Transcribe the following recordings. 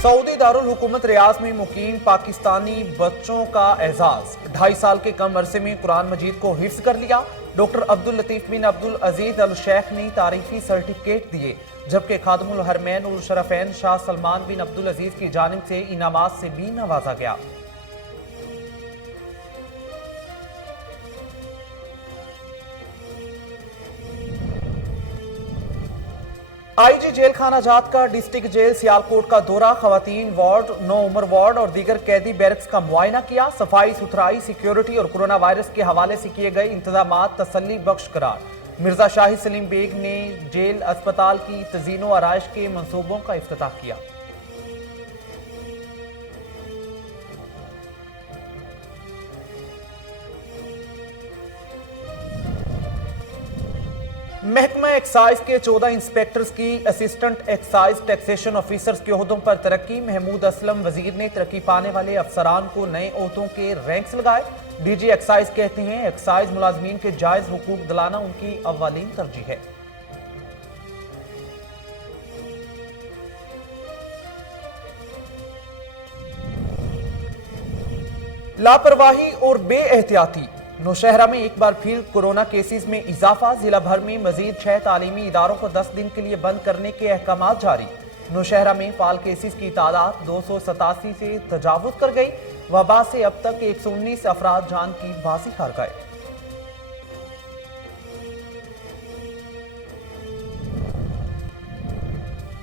Saudi Darul हुकूमत रियाज में मुकीम पाकिस्तानी बच्चों का एजाज। 2.5 साल के कम अरसे में कुरान मजीद को हिफ्ज कर लिया। डॉक्टर अब्दुल लतीफ बिन अब्दुल अजीज अल शेख ने तारीफी सर्टिफिकेट दिए, जबकि खादिमुल हरमैन उल शरफैन शाह सलमान बिन अब्दुल अजीज की जानिब से इनामात से भी नवाजा गया। आईजी जेल खाना जात का डिस्ट्रिक्ट जेल सियालकोट का दौरा, खवातीन वार्ड, 9 उम्र वार्ड और दीगर कैदी बैरक्स का मुआयना किया। सफाई सुथराई, सिक्योरिटी और कोरोना वायरस के हवाले से किए गए इंतजामात तसल्ली बख्श करार। मिर्जा शाहिद सलीम बेग ने जेल अस्पताल की तज़ीनो आराइश के मंसूबों का इफ्तिताह किया। महकमा एक्साइज के 14 इंस्पेक्टर्स की असिस्टेंट एक्साइज टैक्सेशन ऑफिसर्स के ओहदों पर तरक्की। महमूद असलम वजीर ने तरक्की पाने वाले अफसरान को नए ओहदों के रैंक्स लगाए। डीजी एक्साइज कहते हैं एक्साइज मुलाजमीन के जायज हुकूक दिलाना उनकी अव्वलीन तरजीह है। लापरवाही और बेएहतियाती, नौशहरा में एक बार फिर कोरोना केसेस में इजाफा। जिला भर में मजीद 6 तालीमी इदारों को 10 दिन के लिए बंद करने के अहकाम जारी। नौशहरा में फाल केसेस की तादाद 287 से तजावुज कर गई। वबा से अब तक 119 अफराद जान की बाजी हार गए।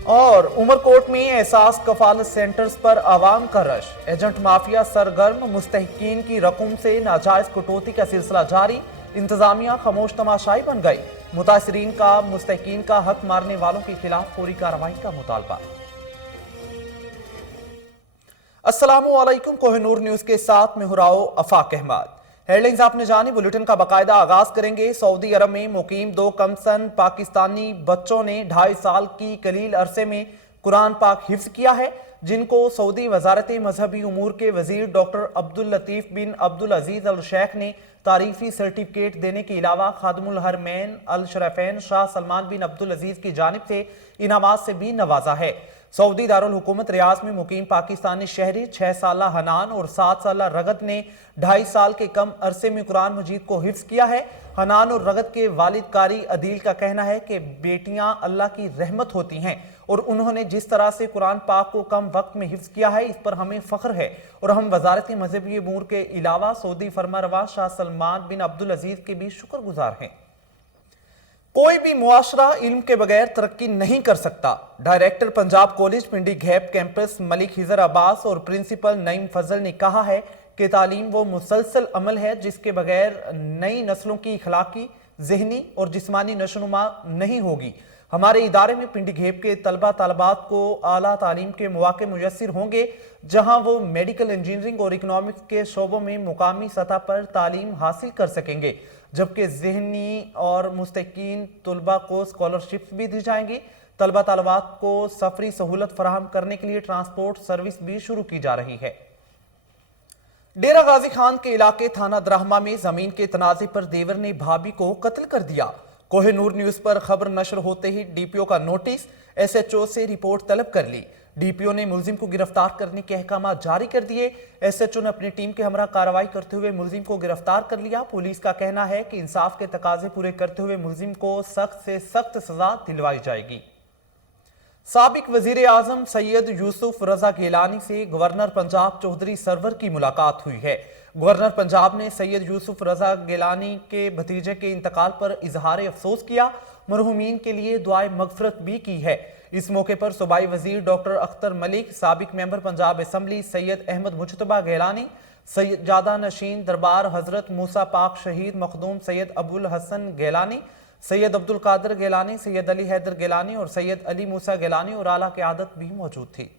और उमरकोट में एहसास कफालत सेंटर्स पर आवाम का रश। एजेंट माफिया सरगर्म, मुस्तहिकीन की रकम से नाजायज कटौती का सिलसिला जारी। इंतजामिया खामोश तमाशाई बन गई। मुतासरीन का मुस्तहिकीन का हक मारने वालों के खिलाफ फौरी कार्रवाई का मुतालबा। अस्सलामुअलैकुम, कोहिनूर न्यूज के साथ में हुराओ अफाक अहमद। हेडलाइंस आपने जानी, बुलेटिन का बाकायदा आगाज करेंगे। सऊदी अरब में मुकीम 2 कमसन पाकिस्तानी बच्चों ने 2.5 साल की कलील अरसे में कुरान पाक हिफ्ज किया है, जिनको सऊदी वजारत मजहबी उमूर के वजीर डॉक्टर अब्दुल लतीफ बिन अब्दुल अजीज अल शेख ने तारीफी सर्टिफिकेट देने के अलावा खादिमुल हरमैन अल शरफैन शाह सलमान बिन अब्दुल अजीज की जानिब से इनामात से भी नवाजा है। सऊदी दारुल हुकूमत रियाज में मुकीम पाकिस्तानी शहरी 6 साला हनान और 7 साला रगत ने 2.5 साल के कम अरसे में कुरान मजीद को हिफ्ज किया है। हनान और रगत के वालिद कारी अदील का कहना है कि बेटियां अल्लाह की रहमत होती हैं और उन्होंने जिस तरह से कुरान पाक को कम वक्त में हिफ्ज किया है, इस पर हमें फख्र है और हम वजारत मजहबी उमूर के अलावा सऊदी फरमारवा शाह सलमान बिन अब्दुल अजीज के भी शुक्रगुजार हैं। कोई भी मुआशरा इल्म के बगैर तरक्की नहीं कर सकता। डायरेक्टर पंजाब कॉलेज पिंडी घैप कैंपस मलिक हिजर अब्बास और प्रिंसिपल नईम फजल ने कहा है कि तालीम वो मुसलसल अमल है जिसके बगैर नई नस्लों की इखलाकी, जहनी और जिस्मानी नशोनुमा नहीं होगी। हमारे इदारे में पिंडी घेप के तलबा तलबात को आला तालीम के मौके मुयस्सर होंगे, जहां वो मेडिकल, इंजीनियरिंग और इकोनॉमिक्स के शोबों में मुकामी सतह पर तालीम हासिल कर सकेंगे, जबकि ज़हनी और मुस्तकीन तलबा को स्कॉलरशिप्स भी दी जाएंगी। तलबा तलबात को सफरी सहूलत फराहम करने के लिए ट्रांसपोर्ट सर्विस भी शुरू की जा रही है। डेरा गाजी खान के इलाके थाना द्राहमा में जमीन के तनाजे पर देवर ने भाभी को कत्ल कर दिया। कोहिनूर न्यूज पर खबर नशर होते ही डीपीओ का नोटिस, एसएचओ से रिपोर्ट तलब कर ली। डीपीओ ने मुलजिम को गिरफ्तार करने के अहकाम जारी कर दिए। एसएचओ ने अपनी टीम के हमरा कार्रवाई करते हुए मुलजिम को गिरफ्तार कर लिया। पुलिस का कहना है कि इंसाफ के तकाजे पूरे करते हुए मुलजिम को सख्त से सख्त सजा दिलवाई जाएगी। साबिक वजीर आजम सैयद यूसुफ रजा गिलानी से गवर्नर पंजाब चौधरी सरवर की मुलाकात हुई है। गवर्नर पंजाब ने सैयद यूसुफ रजा गिलानी के भतीजे के इंतकाल पर इजहार अफसोस किया। मरहूमीन के लिए दुआए मगफरत भी की है। इस मौके पर सूबाई वजीर डॉक्टर अख्तर मलिक, साबिक मेंबर पंजाब असम्बली सैयद अहमद मुजतबा गिलानी, सैयदा नशीन दरबार हजरत मूसा पाक शहीद मखदूम सैयद अबुल हसन गिलानी, सैयद अब्दुल कादिर गिलानी, सैयद अली हैदर गिलानी और सैयद अली मूसा गिलानी और आला क़यादत भी मौजूद थी।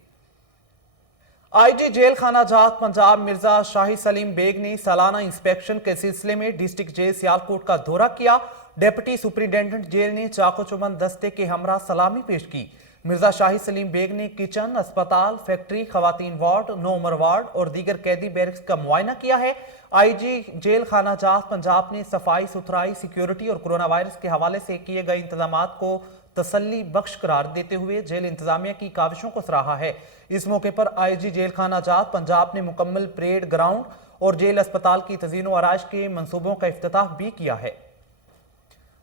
आईजी जेल खाना जात पंजाब मिर्जा शाहिद सलीम बेग ने सालाना इंस्पेक्शन के सिलसिले में डिस्ट्रिक्ट जेल सियालकोट का दौरा किया। डेप्यूटी सुपरिटेंडेंट जेल ने चाको चौबंद दस्ते के हमरा सलामी पेश की। मिर्जा शाहिद सलीम बेग ने किचन, अस्पताल, फैक्ट्री, खवातीन वार्ड, 9 उम्र वार्ड और दीगर कैदी बैरक्स का मुआयना किया है। आईजी जेल खाना जात पंजाब ने सफाई सुथराई, सिक्योरिटी और कोरोना वायरस के हवाले से किए गए इंतजामात को तसल्ली बख्श करार देते हुए जेल इंतजामिया की काविशों को सराहा है। इस मौके पर आईजी जेल खाना जात पंजाब ने मुकम्मल परेड ग्राउंड और जेल अस्पताल की तज़ीनो आराइश के मंसूबों का इफ्तिताह भी किया है।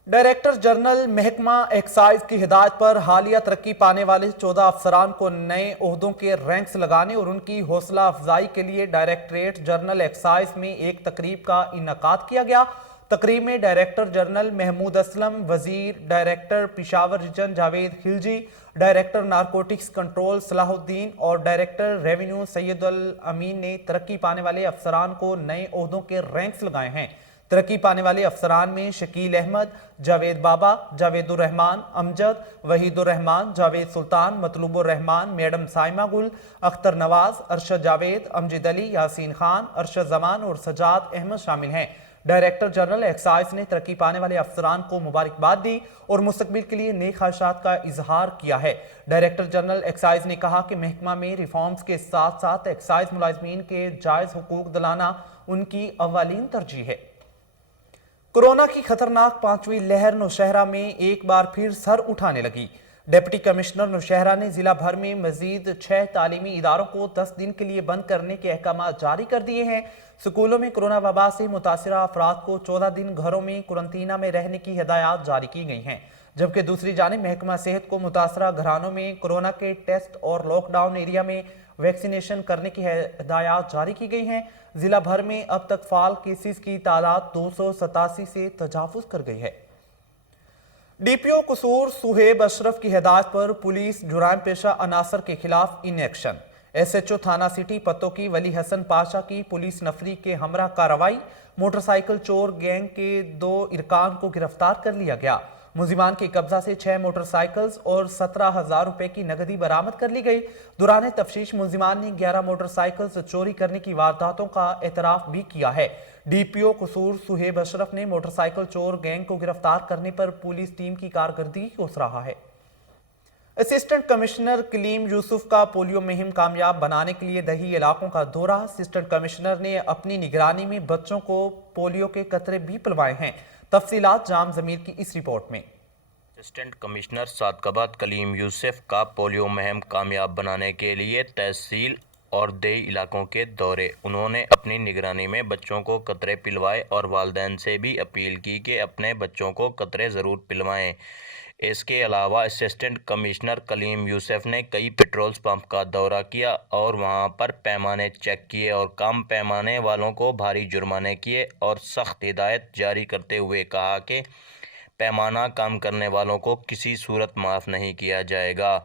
डायरेक्टर जनरल महकमा एक्साइज की हिदायत पर हालिया तरक्की पाने वाले 14 अफसरान को नए ओहदों के रैंक्स लगाने और उनकी हौसला अफजाई के लिए डायरेक्टरेट जनरल एक्साइज में एक तकरीब का इनकाद किया गया। तकरीब में director general Mahmood Aslam, Wazir director Peshawar region Javed Khilji, director narcotics control Salahuddin और डायरेक्टर रेवेन्यू सैयदुल अमीन ने तरक्की पाने वाले अफसरान को नए ओहदों के रैंक्स लगाए हैं। तरक्की पाने वाले अफसरान में शकील अहमद, जावेद बाबा, जावेदुर रहमान, अमजद, वहीदुर रहमान, जावेद सुल्तान, मतलूबुर रहमान, मैडम साइमा गुल, अख्तर नवाज, अरशद जावेद, अमजद अली, यासीन खान, अरशद जमान और सजाद अहमद शामिल हैं। डायरेक्टर जनरल एक्साइज ने तरक्की पाने वाले अफसरान को मुबारकबाद दी और मुस्तकबिल के लिए नेक ख्वाहिशात का इजहार किया है। डायरेक्टर जनरल एक्साइज ने कहा कि महकमा में रिफॉर्म्स के साथ साथ एक्साइज मुलाजमीन के जायज हुकूक दिलाना उनकी अव्वलीन तरजीह है। कोरोना की खतरनाक 5वीं लहर नौशहरा में एक बार फिर सर उठाने लगी। डिप्टी कमिश्नर नौशहरा ने जिला भर में मजीद 6 तालीमी इदारों को 10 दिन के लिए बंद करने के अहकाम जारी कर दिए हैं। स्कूलों में कोरोना वबा से मुतासिरा अफराद को 14 दिन घरों में कुरंतीना में रहने की हिदायत जारी की गई हैं, जबकि दूसरी जानिब महकमा सेहत को मुतासरा घरानों में कोरोना के टेस्ट और लॉकडाउन एरिया में वैक्सीनेशन करने की हिदायत जारी की गई हैं। जिला भर में अब तक फाल केसेस की तादाद 287 से तजावुज कर गई है। डीपीओ कसूर सुहेब अशरफ की हिदायत पर पुलिस जुराइम पेशा अनासर के खिलाफ इन एक्शन। एसएचओ थाना सिटी पत्तों की वली हसन पाशा की पुलिस नफरी के हमरा कार्रवाई। मोटरसाइकिल चोर गैंग के 2 इरकान को गिरफ्तार कर लिया गया। मुलजिमान के कब्जा से 6 मोटरसाइकिल्स और 17,000 रुपए की नकदी बरामद कर ली गई। दौरान तफ्तीश मुलजिमान ने 11 मोटरसाइकिल्स चोरी करने की वारदातों का एतराफ भी किया है। डीपीओ कसूर सुहेब अशरफ ने मोटरसाइकिल चोर गैंग को गिरफ्तार करने पर पुलिस टीम की कारकर्दगी को सराहा है। असिस्टेंट कमिश्नर कलीम यूसुफ का पोलियो मुहिम कामयाब बनाने के लिए दही इलाकों का दौरा। असिस्टेंट कमिश्नर ने अपनी निगरानी में बच्चों को पोलियो के कतरे भी पिलवाए हैं। तफसीलात जाम ज़मीर की इस रिपोर्ट में। असिस्टेंट कमिश्नर सादकाबाद कलीम यूसुफ का पोलियो मुहिम कामयाब बनाने के लिए तहसील और देही इलाकों के दौरे। उन्होंने अपनी निगरानी में बच्चों को कतरे पिलवाए और वालिदैन से भी अपील की कि अपने बच्चों को कतरे ज़रूर पिलवाएं। इसके अलावा असिस्टेंट कमिश्नर कलीम यूसुफ ने कई पेट्रोल पंप का दौरा किया और वहां पर पैमाने चेक किए और कम पैमाने वालों को भारी जुर्माने किए और सख्त हिदायत जारी करते हुए कहा कि पैमाना कम करने वालों को किसी सूरत माफ़ नहीं किया जाएगा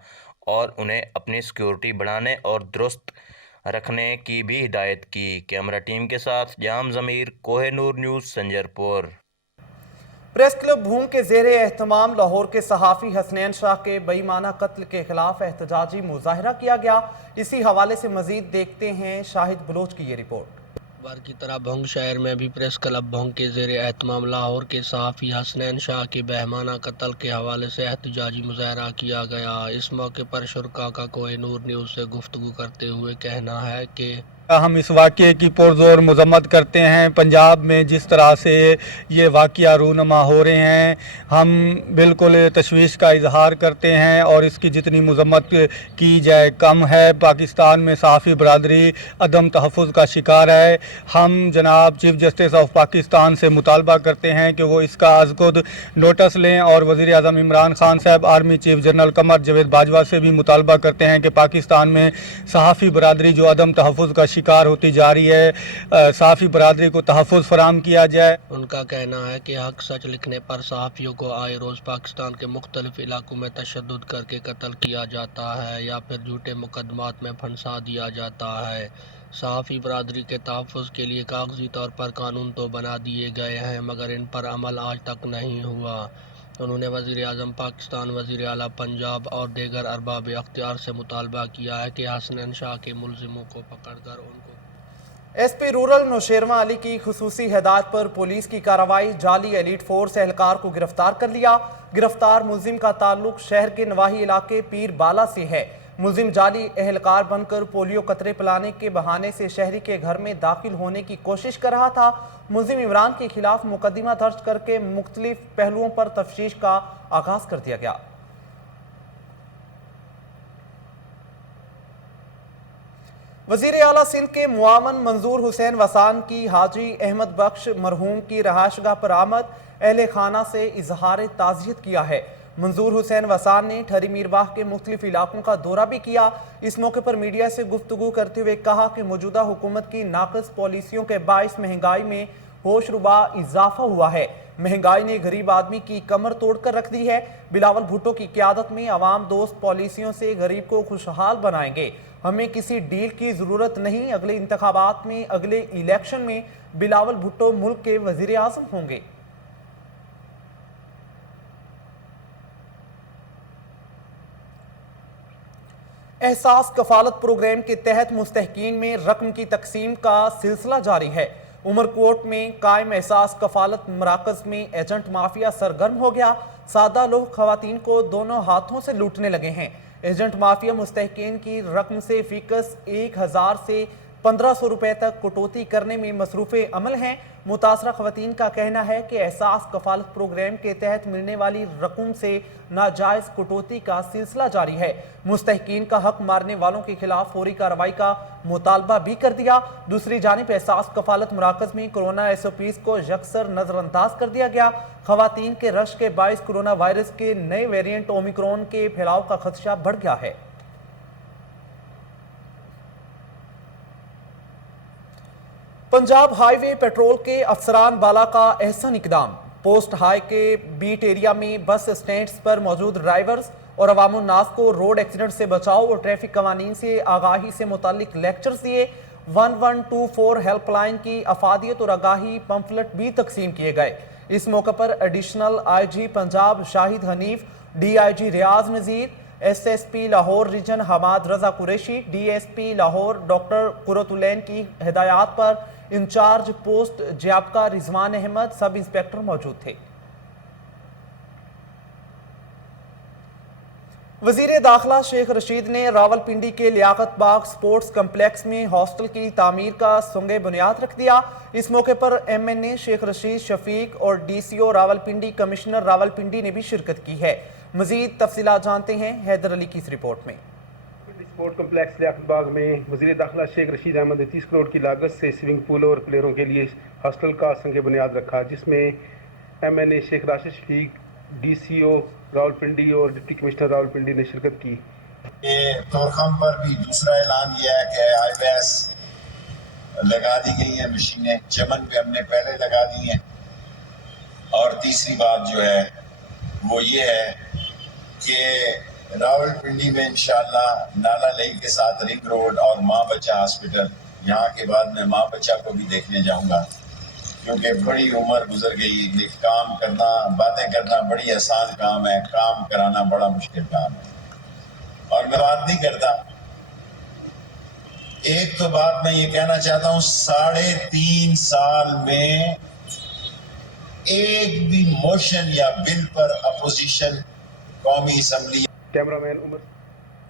और उन्हें अपनी सिक्योरिटी बढ़ाने और दुरुस्त रखने की भी हिदायत की। कैमरा टीम के साथ Jam Zameer, Kohinoor news, Sanjarpur. Press club भूम के ज़ेरे एहतमाम लाहौर के सहाफ़ी हसनैन शाह के बेईमाना कत्ल के खिलाफ एहतजाजी मुजाहिरा किया गया। इसी हवाले से मजीद देखते हैं शाहिद बलोच की ये रिपोर्ट। बार की तरह भंग शहर में भी प्रेस क्लब भंग के ज़ेरे एहतमाम लाहौर के सहाफ़ी हसनैन शाह के बेहमाना कत्ल के हवाले से एहतजाजी मुजाहरा किया गया। इस मौके पर शुरका का कोहिनूर न्यूज़ से गुफ्तगू करते हुए कहना है कि हम इस वाक़े की पुरज़ोर मज़म्मत करते हैं। पंजाब में जिस तरह से ये वाक़या रूनमा हो रहे हैं, हम बिल्कुल तशवीश का इजहार करते हैं और इसकी जितनी मज़म्मत की जाए कम है। पाकिस्तान में सहाफ़ी बरादरी अदम तहफ़्फ़ुज़ का शिकार है। हम जनाब चीफ जस्टिस ऑफ पाकिस्तान से मुतालबा करते हैं कि वो इसका अज़-खुद नोटिस लें और वज़ीर आज़म इमरान खान साहब, army chief general Qamar Javed Bajwa से भी मुतालबा करते हैं कि पाकिस्तान में सहाफ़ी बरादरी जो अदम तहफ़्फ़ुज़ का शिकार होती जा रही है, सहाफ़ी बरादरी को तहफ़्फ़ुज़ फराहम किया जाए। उनका कहना है कि हक सच लिखने पर सहाफ़ियों को आए रोज़ पाकिस्तान के मुख्तलिफ इलाकों में तशद्दुद करके कत्ल किया जाता है या फिर झूठे मुकदमात में फंसा दिया जाता है। सहाफ़ी बरादरी के तहफ़्फ़ुज़ के लिए कागजी तौर पर कानून तो बना दिए गए हैं मगर इन पर अमल आज तक नहीं हुआ। उन्होंने वज़ीर आज़म पाकिस्तान, वज़ीर आला पंजाब और दीगर अरबाब अख्तियार से मुतालबा किया है कि हसनैन शाह के मुलजिमों को पकड़कर उनको एसपी रूरल नौशेरवा अली की खुसूसी हिदायत पर पुलिस की कार्रवाई। जाली एलीट फोर्स एहलकार को गिरफ्तार कर लिया। गिरफ्तार मुलजिम का ताल्लुक शहर के नवाही इलाके पीर बाला से है। मुलजिम जाली एहलकार बनकर पोलियो कतरे पिलाने के बहाने से शहरी के घर में दाखिल होने की कोशिश कर रहा था। मुलजिम इमरान के खिलाफ मुकदमा दर्ज करके मुख्तलिफ पहलुओं पर तफ्तीश का आगाज कर दिया गया। वजीर आला सिंध के मुआवन मंजूर हुसैन वसान की हाजी अहमद बख्श मरहूम की रहायशगाह पर आमद, अहले खाना से इजहार ताज़ियत किया है। मंजूर हुसैन वसान ने ठहरी मीरवाह के मुख्तलिफ इलाकों का दौरा भी किया। इस मौके पर मीडिया से गुफ्तगू करते हुए कहा कि मौजूदा हुकूमत की नाक़िस पॉलिसियों के बाइस महंगाई में होशरुबा इजाफा हुआ है। महंगाई ने गरीब आदमी की कमर तोड़कर रख दी है। बिलावल भुट्टो की क़यादत में अवाम दोस्त पॉलिसियों से गरीब को खुशहाल बनाएंगे। हमें किसी डील की ज़रूरत नहीं। अगले इंतखाबात में, अगले इलेक्शन में बिलावल भुट्टो मुल्क के वज़ीर आज़म होंगे। एहसास कफालत प्रोग्राम के तहत मुस्तहकीन में रकम की तकसीम का सिलसिला जारी है। उमरकोट में कायम एहसास कफालत मराकज में एजेंट माफिया सरगर्म हो गया। सादा लोग खवातीन को दोनों हाथों से लूटने लगे हैं। एजेंट माफिया मुस्तहकीन की रकम से फीकस 1000 से 1500 रुपए तक कटौती करने में मसरूफ़ अमल हैं। मुतासरा खवातीन का कहना है कि एहसास कफालत प्रोग्राम के तहत मिलने वाली रकम से नाजायज़ कटौती का सिलसिला जारी है। मुस्तहकीन का हक मारने वालों के खिलाफ फौरी कार्रवाई का मुतालबा भी कर दिया। दूसरी जानिब एहसास कफालत मराकज में कोरोना SOPs को यकसर नजरअंदाज कर दिया गया। खवातीन के रश के बाइस कोरोना वायरस के नए वेरिएंट ओमिक्रॉन के फैलाव का खदशा बढ़ गया है। पंजाब हाईवे पेट्रोल के अफसरान बाला का एहसन इकदाम। पोस्ट हाई के बीट एरिया में बस स्टैंड्स पर मौजूद ड्राइवर्स और अवामुन नास को रोड एक्सीडेंट से बचाव और ट्रैफिक कवानीन से आगाही से मुतालिक लेक्चर्स दिए। 1124 हेल्पलाइन की अफादियत और आगाही पंफलेट भी तकसीम किए गए। इस मौके पर additional IG Punjab Shahid Hanif, DIG Riaz Nazir, SSP Lahore region Hammad Raza Qureshi, DSP Lahore doctor Qurratulain की हिदायत पर इंचार्ज पोस्ट ज्यापका रिजवान अहमद, सब इंस्पेक्टर मौजूद थे। वजीर दाखिला शेख रशीद ने रावलपिंडी के लियाकत बाग स्पोर्ट्स कम्प्लेक्स में हॉस्टल की तामीर का सुंगे बुनियाद रख दिया। इस मौके पर MNA शेख रशीद शफीक और DCO रावलपिंडी कमिश्नर रावलपिंडी ने भी शिरकत की है। मजीद तफसीलात जानते हैं हैदर अली की इस रिपोर्ट में। स्पोर्ट कम्प्लेक्स लियाकत बाग में वज़ीर दाखिला शेख रशीद अहमद ने 30 करोड़ की लागत से स्विमिंग पूल और प्लेयरों के लिए हॉस्टल का संग बुनियाद रखा, जिसमें MNA शेख राशिद शफीक, DCO रावलपिंडी और डिप्टी कमिश्नर रावलपिंडी ने शिरकत की। तोरखम पर भी दूसरा ऐलान किया है कि IVS लगा दी गई हैं मशीनें, चमन पे हमने पहले लगा दी हैं। और तीसरी बात जो है वो ये है कि रावलपिंडी में इंशाअल्लाह नाला लेक के साथ रिंग रोड और माँ बच्चा हॉस्पिटल, यहाँ के बाद मैं माँ बच्चा को भी देखने जाऊँगा, क्योंकि बड़ी उम्र गुजर गई। काम करना, बातें करना बड़ी आसान काम है, काम कराना बड़ा मुश्किल काम है। और मैं बात नहीं करता, एक तो बात मैं ये कहना चाहता हूँ, 3.5 साल में एक भी मोशन या बिल पर अपोजिशन कौमी असम्बली। कैमरामैन उमर।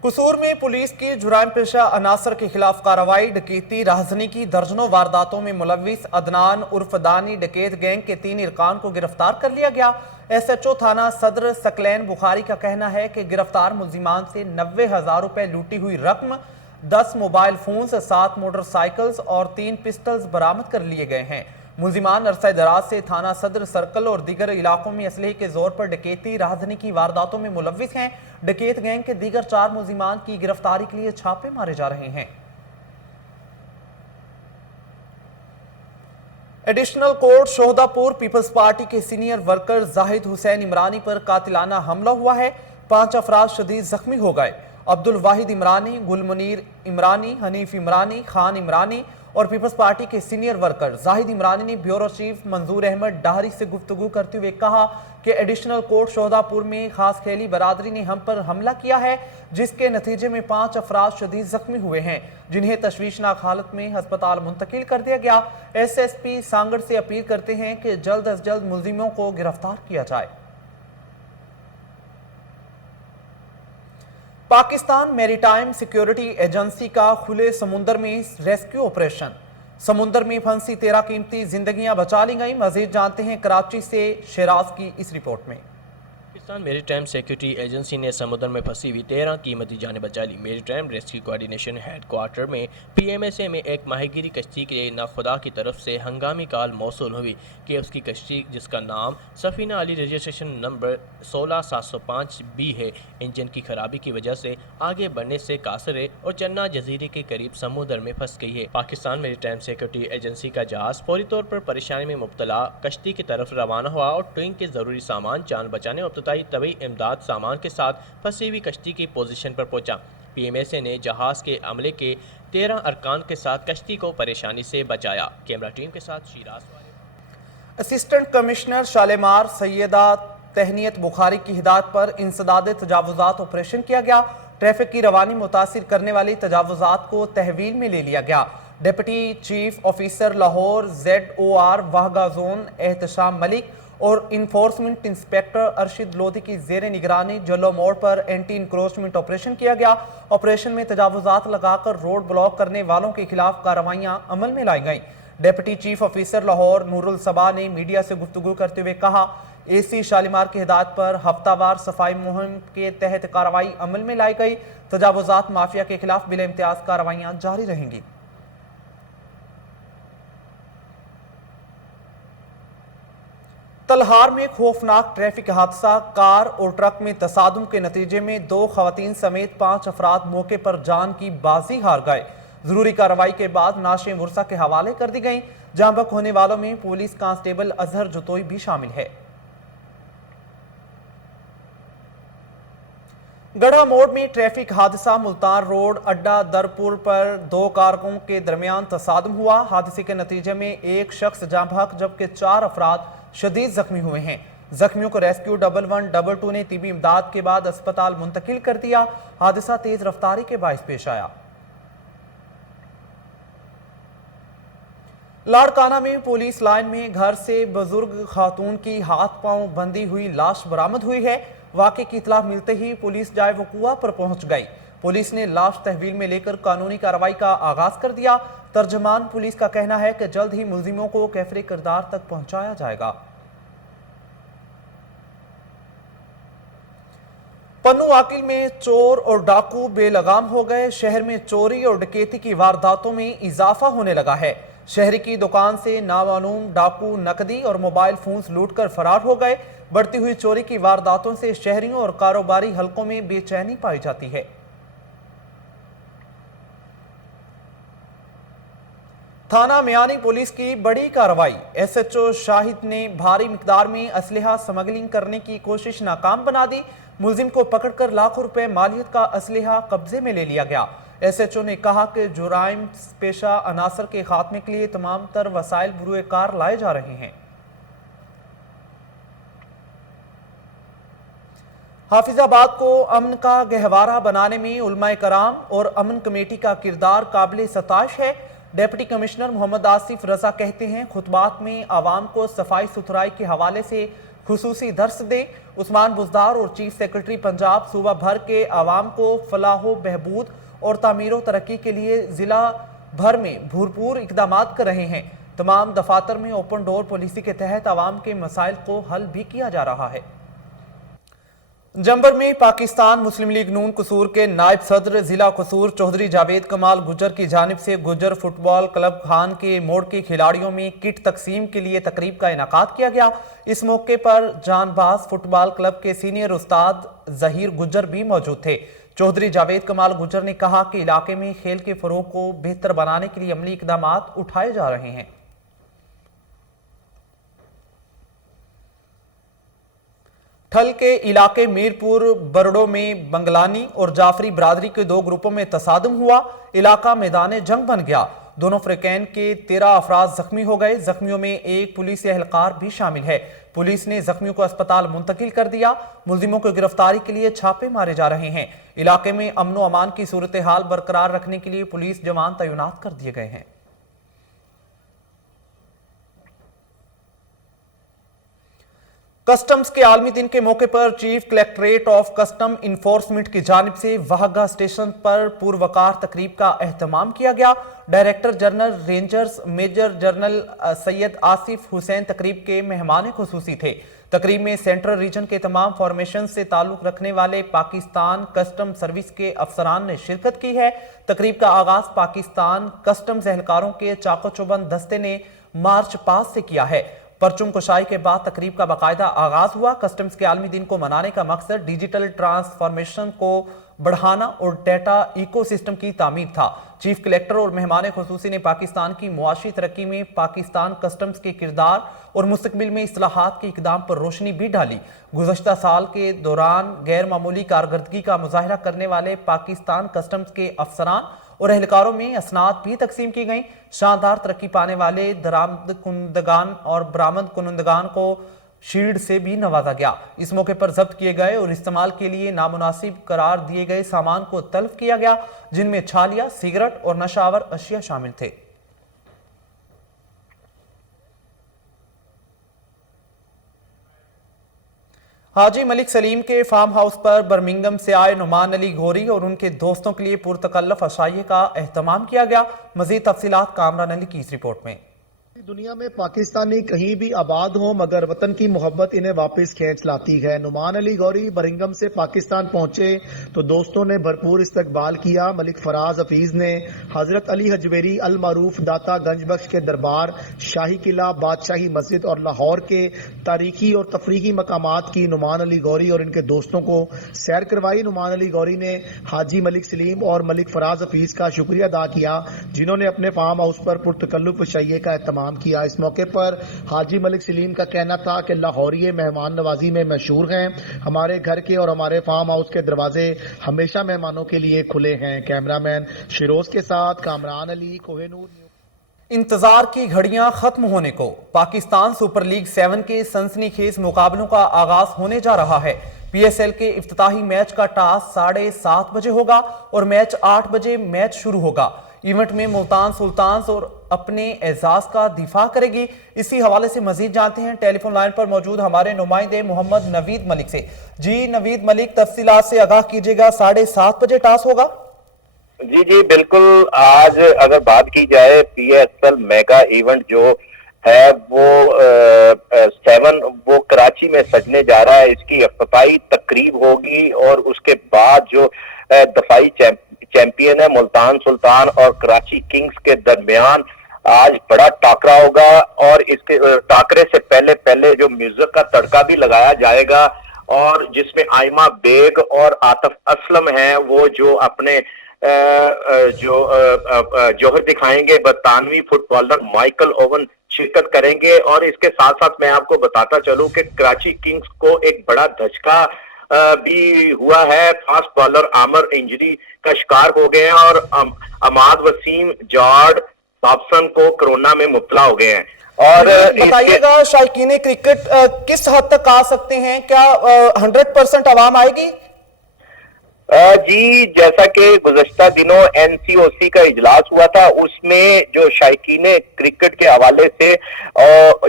कसूर में पुलिस की जुराइम पेशा अनासर के खिलाफ कार्रवाई। डकैती राहजनी की दर्जनों वारदातों में मुलविस अदनान उर्फ दानी डकैत गैंग के 3 इरकान को गिरफ्तार कर लिया गया। SHO थाना सदर सकलैन बुखारी का कहना है कि गिरफ्तार मुलजिमान से 90,000 रुपए लूटी हुई रकम, 10 मोबाइल फोन्स, 7 मोटरसाइकिल्स और 3 पिस्टल्स बरामद कर लिए गए हैं। मुलजिमान अरसा दराज से थाना सदर सर्कल और दीगर इलाकों में असलहे के जोर पर डकैती राहजनी की वारदातों में मुलविस हैं। डकैत गैंग के दीगर 4 मुलजिमान की गिरफ्तारी के लिए छापे मारे जा रहे हैं। एडिशनल कोर्ट शोहदापुर पीपल्स पार्टी के सीनियर वर्कर जाहिद हुसैन इमरानी पर कातिलाना हमला हुआ है। 5 अफराद शदीद जख्मी हो गए। अब्दुल वाहिद इमरानी, गुलमुनीर इमरानी, हनीफ इमरानी, खान इमरानी और पीपल्स पार्टी के सीनियर वर्कर जाहिद इमरानी ने ब्यूरो चीफ मंजूर अहमद डाहरी से गुफ्तगू करते हुए कहा कि एडिशनल कोर्ट शोहदापुर में खास खेली बरादरी ने हम पर हमला किया है, जिसके नतीजे में 5 अफराद शदीद जख्मी हुए हैं, जिन्हें तशवीशनाक हालत में अस्पताल मुंतकिल कर दिया गया। SSP सांगड़ से अपील करते हैं कि जल्द अज जल्द मुलजिमों को गिरफ्तार किया जाए। पाकिस्तान मैरीटाइम सिक्योरिटी एजेंसी का खुले समुंदर में रेस्क्यू ऑपरेशन। समुंदर में फंसी 13 कीमती जिंदगियां बचा ली गई। मजीद जानते हैं कराची से शेराज की इस रिपोर्ट में। पाकिस्तान मेरीटाइम सिक्योरिटी एजेंसी ने समुद्र में फंसी हुई 13 कीमती जानें बचा ली। मेरीटाइम रेस्क्यू कोऑर्डिनेशन हेडक्वार्टर में PMSA में एक माहीगीरी कश्ती के लिए नाखुदा की तरफ से हंगामी कॉल मौसूल हुई कि उसकी कश्ती, जिसका नाम Safina Ali registration number 16705B है, इंजन की खराबी की वजह से आगे बढ़ने से कासरे और चन्ना जजीरे के करीब समुद्र में फंस गई है। पाकिस्तान मेरीटाइम सिक्योरिटी एजेंसी का जहाज फौरी तौर पर परेशानी में मुब्तला कश्ती की तरफ रवाना हुआ और ट्रेन के जरूरी सामान, जान बचाने और तबी इमदाद सामान के साथ फंसी हुई कश्ती की पोजीशन पर पहुंचा। PMSA ने जहाज के अमले के 13 अरकान के साथ कश्ती को परेशानी से बचाया। कैमरा टीम के साथ शिराज वाले। असिस्टेंट कमिश्नर शालेमार सैयदा तहनीत बुखारी की हिदायत पर इंसदाद तजावुजात ऑपरेशन किया गया। ट्रैफिक की रवानी मुतासिर करने वाली तजावुजात को तहवील में ले लिया गया। Deputy chief officer Lahore ZOR Wagah zone Ehtesham Malik और इन्फोर्समेंट इंस्पेक्टर अरशद लोधी की जेर निगरानी जल्लो मोड़ पर एंटी इंक्रोचमेंट ऑपरेशन किया गया। ऑपरेशन में तजावुजात लगाकर रोड ब्लॉक करने वालों के खिलाफ कार्रवाइयां अमल में लाई गईं। Deputy chief officer Lahore Noorul Saba ने मीडिया से गुफ्तगू करते हुए कहा, AC शालीमार की हिदायत पर हफ्तावार सफाई मुहिम के तहत कार्रवाई अमल में लाई गई। तजावुजात माफिया के खिलाफ बिला इम्तियाज कार्रवाइयां जारी रहेंगी। तलहार में खौफनाक ट्रैफिक हादसा, कार और ट्रक में तसादुम के नतीजे में 2 खवातीन समेत 5 अफराद मौके पर जान की बाजी हार गए। जरूरी कार्रवाई के बाद नाशे मुर्सा के हवाले कर दी गई। जान बहक होने वालों में पुलिस कांस्टेबल अजहर जुतोई भी शामिल है। गढ़ा मोड़ में ट्रैफिक हादसा, मुल्तान रोड अड्डा दरपुर पर 2 कारकों के दरमियान तसादुम हुआ। हादसे के नतीजे में एक शख्स जान बहक जबकि 4 अफराद शदीद जख्मी हुए हैं। जख्मियों को रेस्क्यू 112 ने तिबी इमदाद के बाद अस्पताल मुंतकिल कर दिया। हादसा तेज रफ्तारी के बाइस पेश आया। लाड़काना में पुलिस लाइन में घर से बुजुर्ग खातून की हाथ पांव बंधी हुई लाश बरामद हुई है। वाक़े की इत्तला मिलते ही पुलिस जाए वक़ूआ पर पहुंच गई। पुलिस ने लाश तहवील में लेकर कानूनी कार्रवाई का आगाज कर दिया। तर्जमान पुलिस का कहना है कि जल्द ही मुलजिमों को कैफरे किरदार तक पहुंचाया जाएगा। पन्नू वाकिल में चोर और डाकू बेलगाम हो गए। शहर में चोरी और डकैती की वारदातों में इजाफा होने लगा है। शहरी की दुकान से नामालूम डाकू नकदी और मोबाइल फोन्स लूटकर फरार हो गए। बढ़ती हुई चोरी की वारदातों से शहरियों और कारोबारी हलकों में बेचैनी पाई जाती है। थाना मियानी पुलिस की बड़ी कार्रवाई। SHO शाहिद ने भारी मिकदार में असलहा स्मगलिंग करने की कोशिश नाकाम बना दी। मुलजिम को पकड़कर लाखों रुपए मालियत का असलहा कब्जे में ले लिया गया। SHO ने कहा कि जुराइम पेशा अनासर के खात्मे के लिए तमाम तर वसाइल बुरुए कार लाए जा रहे हैं। हाफिजाबाद को अमन का गहवारा बनाने में उलमाए कराम और अमन कमेटी का किरदार काबिल सताइश है। डिप्टी कमिश्नर मोहम्मद आसिफ रजा कहते हैं, खुतबात में आवाम को सफाई सुथराई के हवाले से खुसूसी दर्स दे। उस्मान बुजदार और चीफ सेक्रेटरी पंजाब सूबा भर के आवाम को फलाहो बहबूद और तामीर तरक्की के लिए जिला भर में भरपूर इकदाम कर रहे हैं। तमाम दफातर में ओपन डोर पॉलिसी के तहत आवाम के मसाइल को हल भी किया जा रहा है। जंबर में पाकिस्तान मुस्लिम लीग नून कसूर के नायब सदर जिला कसूर चौधरी जावेद कमाल गुजर की जानिब से गुजर फुटबॉल क्लब खान के मोड़ के खिलाड़ियों में किट तकसीम के लिए तकरीब का इनेकाद किया गया। इस मौके पर जानबाज फुटबॉल क्लब के सीनियर उस्ताद जहीर गुजर भी मौजूद थे। चौधरी जावेद कमाल गुजर ने कहा कि इलाके में खेल के फरोग को बेहतर बनाने के लिए अमली इकदाम उठाए जा रहे हैं। ठल के इलाके मीरपुर बरड़ो में बंगलानी और जाफरी बरादरी के 2 ग्रुपों में तसादुम हुआ। इलाका मैदान जंग बन गया। दोनों फ्रिकैन के 13 अफराद जख्मी हो गए। जख्मियों में एक पुलिस एहलकार भी शामिल है। पुलिस ने जख्मियों को अस्पताल मुंतकिल कर दिया। मुलजिमों को गिरफ्तारी के लिए छापे मारे जा रहे हैं। इलाके में अमन व अमान की सूरत हाल बरकरार रखने के लिए पुलिस जवान तैनात कर दिए गए हैं। कस्टम्स के आलमी दिन के मौके पर chief collectorate of custom enforcement की जानिब से वाहगा स्टेशन पर पुरवकार तकरीब का एहतमाम किया गया। Director general rangers major general Syed Asif Hussain तकरीब के मेहमान खुसूसी थे। तकरीब में सेंट्रल रीजन के तमाम फॉर्मेशन से ताल्लुक रखने वाले पाकिस्तान कस्टम सर्विस के अफसरान ने शिरकत की है। तकरीब का आगाज पाकिस्तान कस्टम्स एहलकारों के चाको चौबंद दस्ते ने मार्च पास से किया है। परचुम कुशाई के बाद तकरीब का बाकायदा आगाज हुआ। कस्टम्स के आलमी दिन को मनाने का मकसद डिजिटल ट्रांसफॉर्मेशन को बढ़ाना और डेटा इकोसिस्टम की तामीर था। चीफ कलेक्टर और मेहमान खुसूसी ने पाकिस्तान की मुआशी तरक्की में पाकिस्तान कस्टम्स के किरदार और मुस्तकबिल में इस्लाहात के इकदाम पर रोशनी भी डाली। गुज़श्ता साल के दौरान गैर मामूली कारकर्दगी का मुजाहरा करने वाले पाकिस्तान कस्टम्स के अफसरान और एहलकारों में असनाद भी तकसीम की गई। शानदार तरक्की पाने वाले दरामद कुनंदगान और बरामद कुनंदगान को शील्ड से भी नवाजा गया। इस मौके पर जब्त किए गए और इस्तेमाल के लिए नामुनासिब करार दिए गए सामान को तल्फ किया गया, जिनमें छालिया, सिगरेट और नशावर अशिया शामिल थे। हाजी मलिक सलीम के फार्म हाउस पर बर्मिंघम से आए नुमान अली घोरी और उनके दोस्तों के लिए पुरतकल्लफ अशाइये का एहतमाम किया गया। मजीद तफसीलात कामरान अली की इस रिपोर्ट में। दुनिया में पाकिस्तानी कहीं भी आबाद हो मगर वतन की मोहब्बत इन्हें वापस खींच लाती है। नुमान अली गौरी बर्मिंघम से पाकिस्तान पहुंचे तो दोस्तों ने भरपूर इस्तकबाल किया। मलिक फराज हफीज ने हजरत अली हजवेरी अल मारूफ दाता गंजबख्श के दरबार, शाही किला, बादशाही मस्जिद और लाहौर के तारीखी और तफरीही मकामात की नुमान अली गौरी और इनके दोस्तों को सैर करवाई। नुमान अली गौरी ने हाजी मलिक सलीम और मलिक फराज हफीज का शुक्रिया अदा किया, जिन्होंने अपने फार्म हाउस पर पुरतकल्लुफ अशाइये का एहतमाम किया। इस मौके पर हाजी मलिक सलीम का कहना था कि लाहौरिये मेहमान नवाजी में मशहूर हैं। हमारे घर के और हमारे फार्म हाउस के दरवाजे हमेशा मेहमानों के लिए खुले हैं। कैमरामैन शिरोज के साथ कामरान अली, कोहिनूर। इंतजार की घड़ियां खत्म होने को पाकिस्तान सुपर लीग 7 के सनसनीखेज मुकाबलों का आगाज होने जा रहा है। पीएसएल के इफ्तिताही मैच का टॉस 7:30 बजे होगा और मैच 8 बजे मैच शुरू होगा। इवेंट में मुल्तान सुल्तान्स और अपने एजाज का दिफा करेगी। इसी हवाले से मजीद जानते हैं टेलीफोन लाइन पर मौजूद हमारे नुमाइंदे मोहम्मद नवीद मलिक से। जी नवीद मलिक, तफसीलात से आगाह कीजिएगा। 7:30 बजे टॉस होगा। जी बिल्कुल। आज अगर बात की जाए पीएसएल मेगा इवेंट जो है वो 7 वो कराची में सजने जा रहा है। इसकी इफ्तिताही तकरीब होगी और उसके बाद जो दफाई चैंपियन है मुल्तान सुल्तान और कराची किंग्स के दरमियान आज बड़ा टाकरा होगा और इसके टाकरे से पहले जो म्यूजिक का तड़का भी लगाया जाएगा और जिसमें आयमा बेग और आतिफ असलम हैं वो जो अपने जोहर दिखाएंगे। बरतानवी फुटबॉलर माइकल ओवन शिरकत करेंगे और इसके साथ साथ मैं आपको बताता चलूं कि कराची किंग्स को एक बड़ा धचका भी हुआ है। फास्ट बॉलर आमर इंजरी का शिकार हो गए हैं और अमाद वसीम, जॉर्ज थॉम्पसन को कोरोना में मुब्तला हो गए हैं। और बताइएगा शायकीन क्रिकेट किस हद तक आ सकते हैं? क्या 100% आवाम आएगी? जी, जैसा कि गुज़श्ता दिनों एनसीओसी का इजलास हुआ था उसमें जो शायकीन क्रिकेट के हवाले से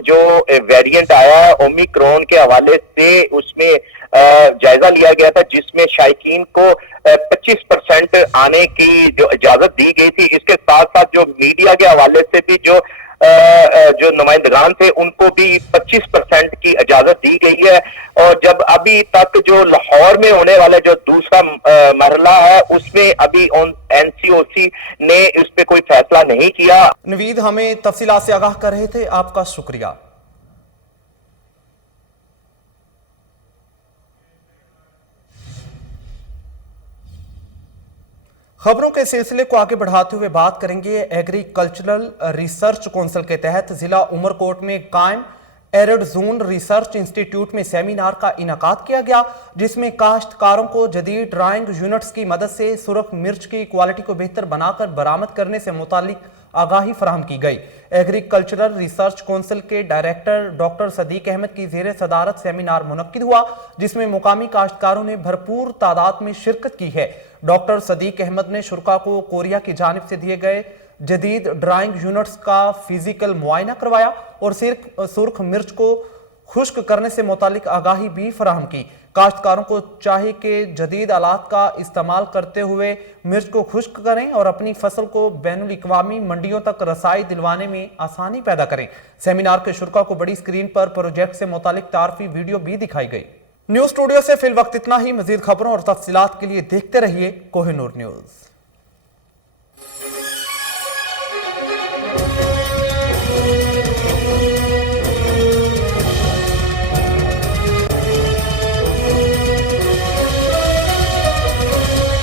जो वेरिएंट आया है ओमिक्रॉन के हवाले से उसमें जायजा लिया गया था, जिसमें शायकीन को 25% आने की जो इजाजत दी गई थी। इसके साथ साथ जो मीडिया के हवाले से भी जो नुमाइंदगान थे उनको भी 25% की इजाजत दी गई है। और जब अभी तक जो लाहौर में होने वाला जो दूसरा मरहला है उसमें अभी एनसीओसी ने उस पर कोई फैसला नहीं किया। नवीद, हमें तफसीलात से आगाह कर रहे थे, आपका शुक्रिया। खबरों के सिलसिले को आगे बढ़ाते हुए बात करेंगे एग्रीकल्चरल रिसर्च काउंसिल के तहत जिला उमरकोट में कायम एरिड जोन रिसर्च इंस्टीट्यूट में सेमिनार का इनेकाद किया गया, जिसमें काश्तकारों को जदीद ड्राइंग यूनिट्स की मदद से सुरख मिर्च की क्वालिटी को बेहतर बनाकर बरामद करने से मुतालिक आगाही फराहम की गई। एग्रीकल्चरल रिसर्च काउंसिल के डायरेक्टर डॉक्टर सदीक अहमद की ज़ेर सदारत सेमिनार मुनक्किद हुआ, जिसमें मुकामी काश्तकारों ने भरपूर तादाद में शिरकत की है। डॉक्टर सदीक अहमद ने शुरका को कोरिया की जानिब से दिए गए जदीद ड्राइंग यूनिट्स का फिजिकल मुआयना करवाया और सुर्ख मिर्च को खुश्क करने से मुतालिक आगाही भी फराहम की। काश्तकारों को चाहिए कि जदीद आलात का इस्तेमाल करते हुए मिर्च को खुश्क करें और अपनी फसल को बैनुल-अक़वामी मंडियों तक रसाई दिलवाने में आसानी पैदा करें। सेमिनार के शुरका को बड़ी स्क्रीन पर प्रोजेक्ट से मुतालिक तारफी वीडियो भी दिखाई गई। न्यूज स्टूडियो से फिल वक्त इतना ही। मजीद खबरों और तफसीलात के लिए देखते रहिए कोहिनूर न्यूज।